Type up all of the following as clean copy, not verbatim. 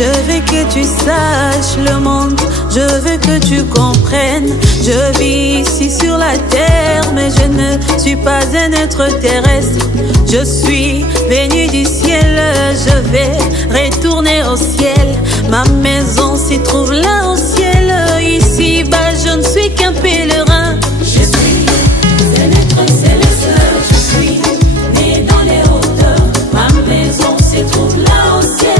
Je veux que tu saches le monde, je veux que tu comprennes. Je vis ici sur la terre, mais je ne suis pas un être terrestre. Je suis venu du ciel, je vais retourner au ciel. Ma maison s'y trouve là au ciel. Ici-bas, je ne suis qu'un pèlerin. Je suis un être céleste, je suis né dans les hauteurs. Ma maison s'y trouve là au ciel.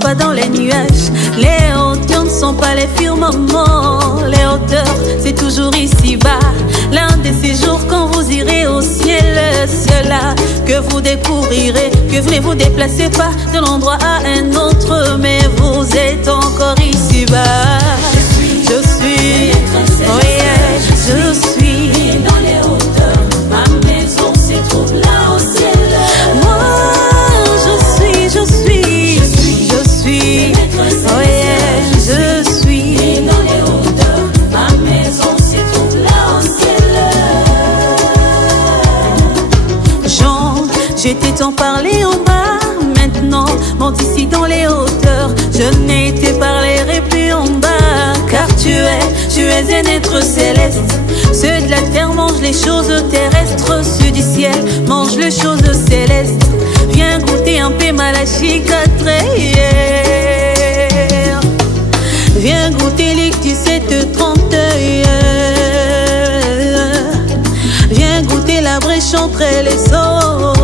Pas dans les nuages, les hauteurs ne sont pas les firmaments. Les hauteurs, c'est toujours ici-bas. L'un de ces jours quand vous irez au ciel, c'est là que vous découvrirez que vous ne vous déplacez pas d'un endroit à un autre, mais vous êtes encore ici-bas. Je suis, oh yeah, je suis dans les hauteurs. Ma maison se trouve là au ciel. Moi, je suis. Oh yeah, je suis dans les hauteurs. Ma maison se trouve là au ciel. Jean, je t'ai tant parlé en bas. Maintenant, monte ici dans les hauteurs. Je n'ai été parlé plus en bas. Car tu es un être céleste. Ceux de la terre mangent les choses terrestres. Ceux du ciel mangent les choses célestes. Viens goûter un peu Malachi 4. Viens goûter les 17:30. Viens goûter la brèche entre les eaux.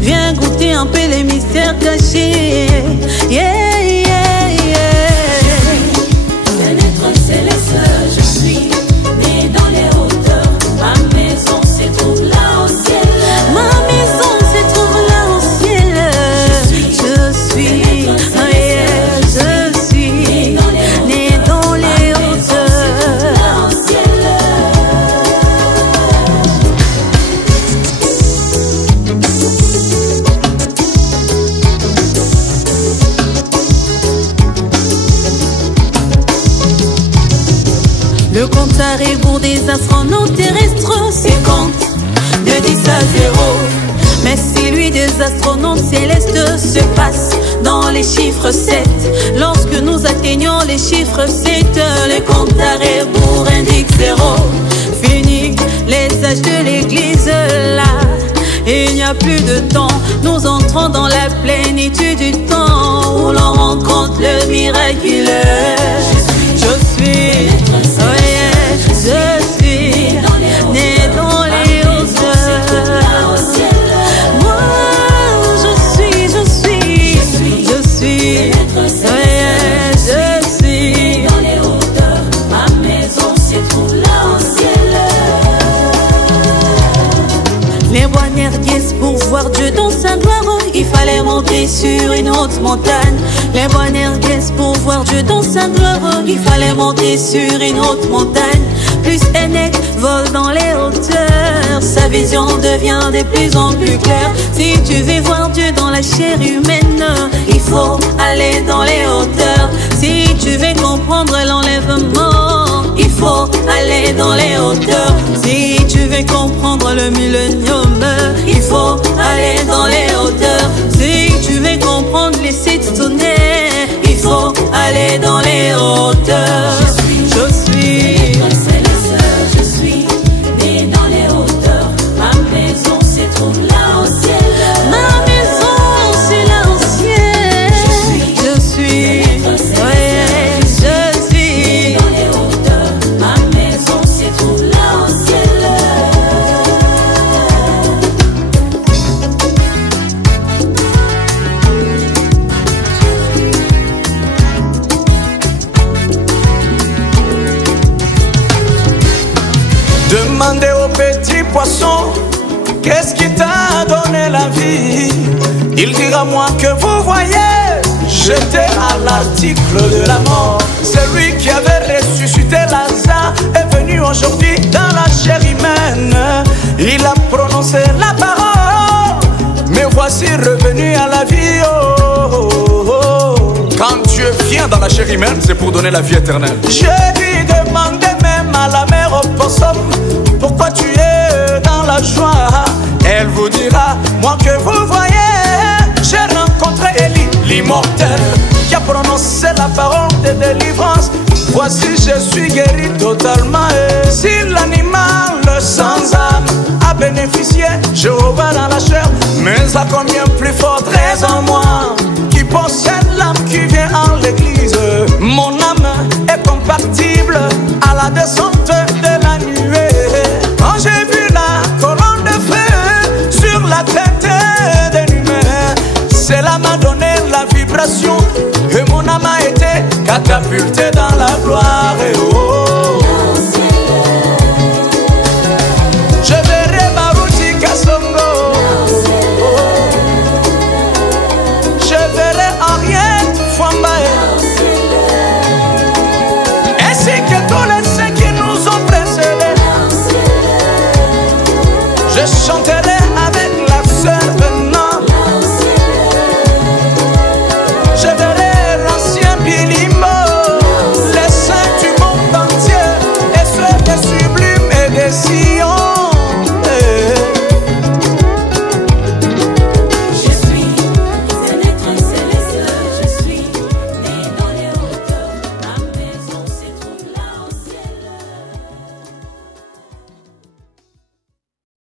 Viens goûter un peu les mystères cachés. Yeah, yeah, yeah. Un être céleste, je suis né dans les hauteurs. Ma maison se trouve là au ciel. Ma maison se trouve là au ciel. Je suis. Le compte à rebours des astronautes terrestres, c'est compte de 10 à 0. Mais celui des astronautes célestes se passe dans les chiffres 7. Lorsque nous atteignons les chiffres 7, le compte à rebours indique 0. Fini les âges de l'église là, il n'y a plus de temps. Nous entrons dans la plénitude du temps où l'on rencontre le miraculeux. Je suis, oh yeah, je suis né dans les hauteurs. Moi, je suis, oh yeah, je suis dans les hauteurs. Ma maison se trouve là au ciel. Les Boanerges pour voir Dieu dans sa gloire, il fallait monter sur une haute montagne. Les Boanerges pour voir Dieu dans sa gloire, il fallait monter sur une haute montagne. Plus Enoch vole dans les hauteurs, sa vision devient de plus en plus claire. Si tu veux voir Dieu dans la chair humaine, il faut aller dans les hauteurs. Si tu veux comprendre l'enlèvement, il faut aller dans les hauteurs. Si tu veux comprendre le millénium, il faut aller dans les hauteurs. Si tu veux comprendre les 7 tonnerres, il faut aller dans les hauteurs. Je suis je suis né dans les hauteurs. Ma maison se trouve là au ciel. Ma maison c'est là au ciel. Je suis, ouais, je suis dans les hauteurs. Ma maison se trouve là au ciel. Demandez au petit poisson, qu'est-ce qui t'a donné la vie? Il dira moi que vous voyez, j'étais à l'article de la mort. Celui qui avait ressuscité Lazare est venu aujourd'hui dans la chair humaine. Il a prononcé la parole, mais voici revenu à la vie. Oh, oh, oh. Quand Dieu vient dans la chair humaine, c'est pour donner la vie éternelle. Je lui demandais même à la mère opossum, pourquoi tu es dans la joie? Elle vous dira, moi que vous voyez, j'ai rencontré Élie, l'immortel, qui a prononcé la parole de délivrance. Voici je suis guéri totalement. Et si l'animal sans âme a bénéficié, Jéhovah dans la chair, mais à combien plus forte raison moi, qui possède l'âme qui vient en l'église. Mon âme est compatible à la descente de la nuée. Quand j'ai vu la colonne de feu sur la tête d'un humain, cela m'a donné la vibration et mon âme a été catapultée dans la gloire. Et oh,